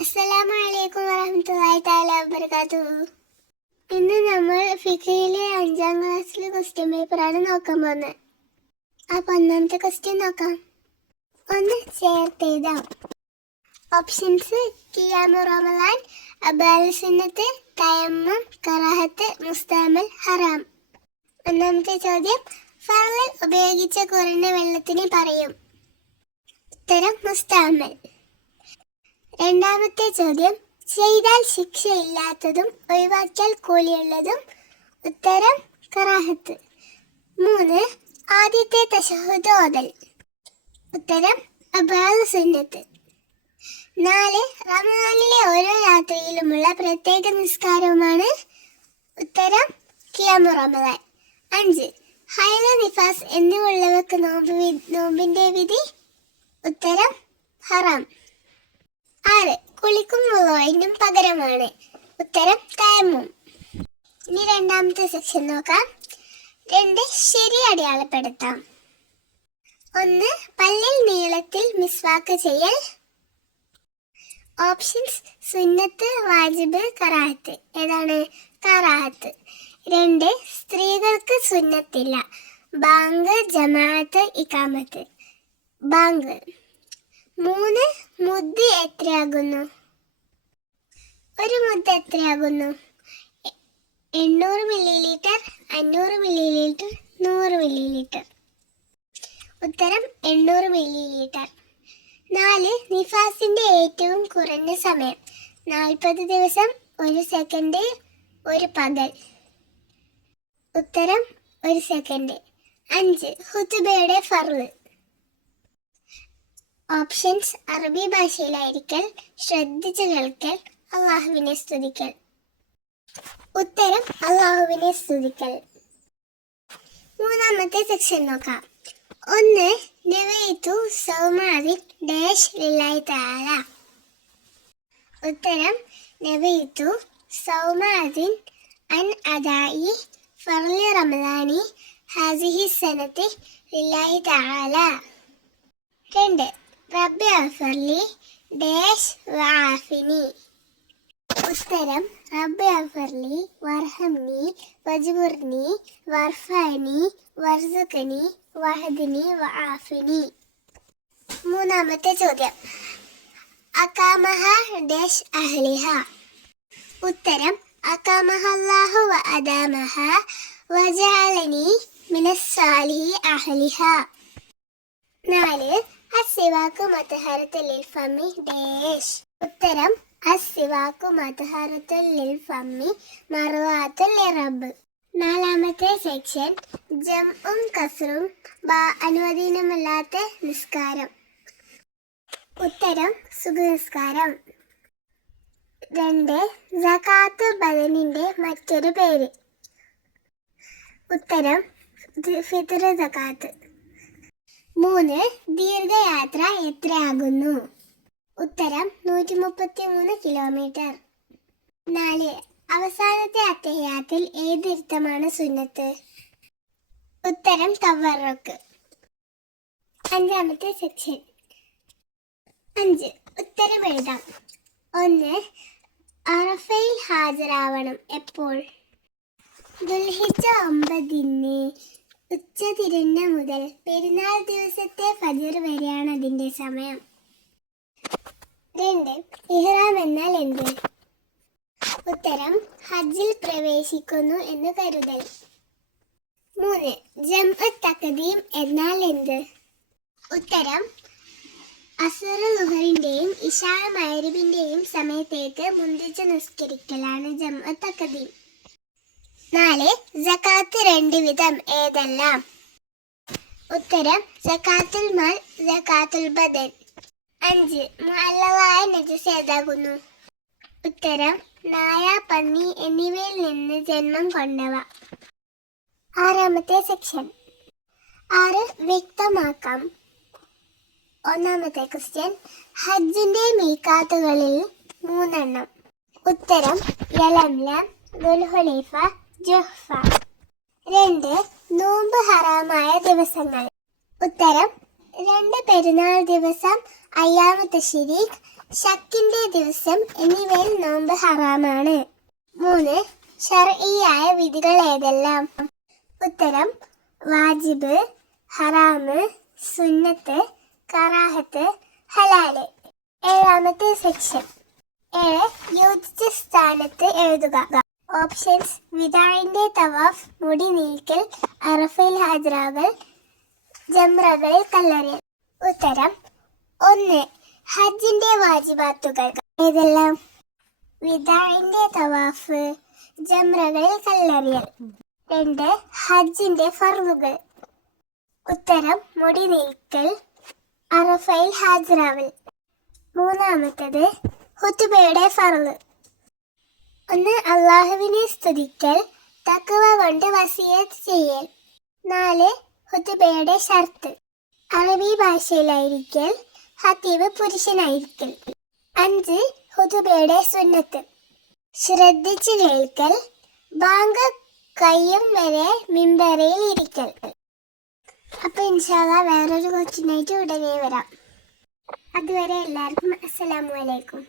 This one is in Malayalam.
അസ്സലാമു അലൈക്കും വറഹ്മത്തുള്ളാഹി തആല വബറകാതുഹു. ഇന്ന് നമ്മൾ ഫിഖിലെ 5ാം ക്ലാസ്സിലെ ക്വസ്റ്റ്യൻ പേപ്പറാണ് നോക്കാൻ പോകുന്നത്. അപ്പോൾ ഒന്നാമത്തെ ക്വസ്റ്റ്യൻ നോക്കാം. ഒന്ന് ചേർത്ത് എഴുതാം. ഓപ്ഷൻസ്: ഖിയാമു റമളാൻ, അബാൽ സുന്നത്ത്, തയമ്മം, കറാഹത്ത്, മുസ്തഅമൽ, ഹറാം. ഒന്നാമത്തെ ചോദ്യം: ഫർളിൽ ഉപയോഗിച്ച കുറഞ്ഞ വെള്ളത്തിന് പറയും. ഉത്തരം മുസ്തഅമൽ. രണ്ടാമത്തെ ചോദ്യം: ചെയ്താൽ ശിക്ഷയില്ലാത്തതും ഒഴിവാക്കിയാൽ കൂലിയുള്ളതും. ഉത്തരം കറാഹത്ത്. 3. ആദ്യത്തെ തശഹുദ് ഓതൽ. ഉത്തരം അബാൽ സുന്നത്ത്. 4. റമളാനിലെ ഓരോ രാത്രിയിലുമുള്ള പ്രത്യേക നിസ്കാരവുമാണ്. ഉത്തരം ഖിയാമു റമളാൻ. 5. ഹൈല, നിഫാസ് എന്നിവയുള്ളവർക്ക് നോമ്പിന്റെ വിധി. ഉത്തരം ഹറാം. 6. കുളിക്കും വുളുഇനും പകരമാണ്. ഉത്തരം തയമ്മും. ഇനി രണ്ടാമത്തെ സെക്ഷൻ നോക്കാം. 2. ശരി അടയാളപ്പെടുത്താം. 1. പല്ലിൽ നീളത്തിൽ മിസ്വാക്ക് ചെയ്യൽ. ഓപ്ഷൻസ്: സുന്നത്ത്, വാജിബ്, കറാഹത്ത്. ഏതാണ്? കറാഹത്ത്. 2. സ്ത്രീകൾക്ക് സുന്നത്തില്ല. ബാങ്ക്, ജമാഅത്ത്, ഇഖാമത്ത്. ബാങ്ക്. 3. മുദ്ദ് എത്രയാകുന്നു? ഒരു മുദ്ദ് എത്രയാകുന്നു? 800 മില്ലി, 500 മില്ലി, 100 മില്ലി. ഉത്തരം 800 മില്ലി. 4. നിഫാസിന്റെ ഏറ്റവും കുറഞ്ഞ സമയം. 40 ദിവസം, 1 സെക്കൻഡ്, 1 പകൽ. ഉത്തരം 1 സെക്കൻഡ്. 5. ഹുതുബയുടെ ഫർള്. ഓപ്ഷൻസ്: അറബി ഭാഷയിലായിരിക്കൽ, ശ്രദ്ധിച്ചു കേൾക്കൽ, അള്ളാഹുവിനെ സ്തുതിക്കൽ. ഉത്തരം അള്ളാഹുവിനെ സ്തുതിക്കൽ. മൂന്നാമത്തെ സെക്ഷൻ നോക്കാം. 1. നവൈതു സൗമാദിൻ ഡാഷ് ലില്ലാഹി തആല. ഉത്തരം നവൈതു സൗമാദിൻ അൻ അദായി ഫർളി റമളാനി ഹാസിഹി സനതി ലില്ലാഹി തആല. 2. റബ്ബി അഗ്ഫിർലി ഡാഷ് വആഫിനി. ഉത്തരം റബ്ബി അഗ്ഫിർലി വർഹംനി വജ്ബുർനി വർഫഅനി വർസുഖനി വഹദിനി വആഫിനി. മൂന്നാമത്തെ ചോദ്യം: അഖാമഹ ഡാഷ് അഹ്ലിഹ. ഉത്തരം അഖാമഹ അല്ലാഹു വഅദാമഹ വജഅലനി മിനസ് സാലിഹി അഹ്ലിഹ. 4. അസ്സിവാക്കു മത്ഹറത്തുൽ ലിൽ ഫമി ഡാഷ്. ഉത്തരം അസ്സിവാക്കു മത്ഹറത്തുൽ ലിൽ ഫമി മർവാത്തുൽ ലിറബ്ബ്. നാലാമത്തെ സെക്ഷൻ: ജംഉം കസ്റും അനുവദനീയമല്ലാത്ത നിസ്കാരം. ഉത്തരം സുബ്ഹ് നിസ്കാരം. 2. സകാത്ത് ബദനിന്റെ മറ്റൊരു പേര്. ഉത്തരം ഫിത്ർ സകാത്ത്. 3. ദീർഘയാത്ര എത്രയാകുന്നു? ഉത്തരം 133 കിലോമീറ്റർ. 4. അവസാനത്തെ അത്തഹിയാത്തിൽ ഏതിരുത്തമാണ് സുന്നത്ത്? ഉത്തരം തവറക്ക്. അഞ്ചാമത്തെ സെക്ഷൻ. 5. ഉത്തരം എഴുതാം. 1. അറഫയിൽ ഹാജരാവണം എപ്പോൾ? ദുൽഹിജ്ജ 9 ഉച്ചതിരിഞ്ഞ മുതൽ പെരുന്നാൾ ദിവസത്തെ ഫജ്ർ വരെയാണ് അതിന്റെ സമയം. 2. ഇഹ്റാം എന്നാൽ എന്ത്? ഉത്തരം ഹജ്ജിൽ പ്രവേശിക്കുന്നു എന്ന് കരുതൽ. 3. ജംഉ തഖദീം എന്നാൽ എന്ത്? ഉത്തരം അസ്ർ ളുഹറിന്റെയും ഇശാ മഗ്രിബിന്റെയും സമയത്തേക്ക് മുന്തിച്ച് നിസ്കരിക്കലാണ് ജംഉ തഖദീം. 4. സകാത്ത് 2 വിധം ഏതെല്ലാം? ഉത്തരം സകാത്തുൽ മാൽ, സകാത്തുൽ ബദൻ. 5. മുഅല്ലഖായ നജസ് ഏതാകുന്നു? ഉത്തരം നായ, പന്നി എന്നിവയിൽ നിന്ന് ജന്മം കൊണ്ടവ. ആറാമത്തെ സെക്ഷൻ. 6. വ്യക്തമാക്കാം. ഒന്നാമത്തെ ക്വസ്റ്റ്യൻ: ഹജ്ജിന്റെ മീഖാത്തുകളിൽ 3 എണ്ണം. ഉത്തരം യലംലം, ദുൽഹുലൈഫ, ജുഹ്ഫ. 2. നോമ്പ് ഹറാമായ ദിവസങ്ങൾ. ഉത്തരം 2 പെരുന്നാൾ ദിവസം, അയ്യാമു തശ്രീഖ്, ശക്കിന്റെ ദിവസം എന്നിവയിൽ നോമ്പ് ഹറാമാണ്. 3. ശർഈയായ വിധികൾ ഏതെല്ലാം? ഉത്തരം: വാജിബ്, ഹറാമ്, സുന്നത്ത്, കറാഹത്ത്, ഹലാല്. 7ാമത്തെ സെക്ഷൻ. 7. യോജിച്ച സ്ഥാനത്ത് എഴുതുക. ഓപ്ഷൻസ്: വിദാഇന്റെ തവാഫ്, മുടി നീക്കൽ, അറഫയിൽ ഹാജരാകൽ, ജംറകളിൽ കല്ലെറിയൽ. ഉത്തരം: 1. ഹജ്ജിന്റെ വാജിബാത്തുകൾ ഏതെല്ലാം? വിദാഇന്റെ തവാഫ്, ജംറകളിൽ കല്ലെറിയൽ. 2. ഹജ്ജിന്റെ ഫർളുകൾ. ഉത്തരം: മുടി നീക്കൽ, അറഫയിൽ ഹാജരാവൽ. 3ാമത്തേത് ഖുതുബയുടെ ഫർള്. 1. അല്ലാഹുവിനെ സ്തുതിക്കൽ, തഖ്വ കൊണ്ട് വസിയത്ത് ചെയ്യൽ. 4. ഖുതുബയുടെ ഷർത്ത്: അറബി ഭാഷയിലായിരിക്കൽ, ഖതീബ് പുരുഷനായിരിക്കൽ. 5. ഖുതുബയുടെ സുന്നത്ത്: ശ്രദ്ധിച്ചു കേൾക്കൽ, ബാങ്ക് കയ്യും വരെ മിമ്പറിൽ ഇരിക്കൽ. അപ്പൊ ഇൻഷാ അല്ലാഹ് വേറൊരു ക്വസ്റ്റ്യനായിട്ട് ഉടനെ വരാം. അതുവരെ എല്ലാവർക്കും അസ്സലാമു അലൈക്കും.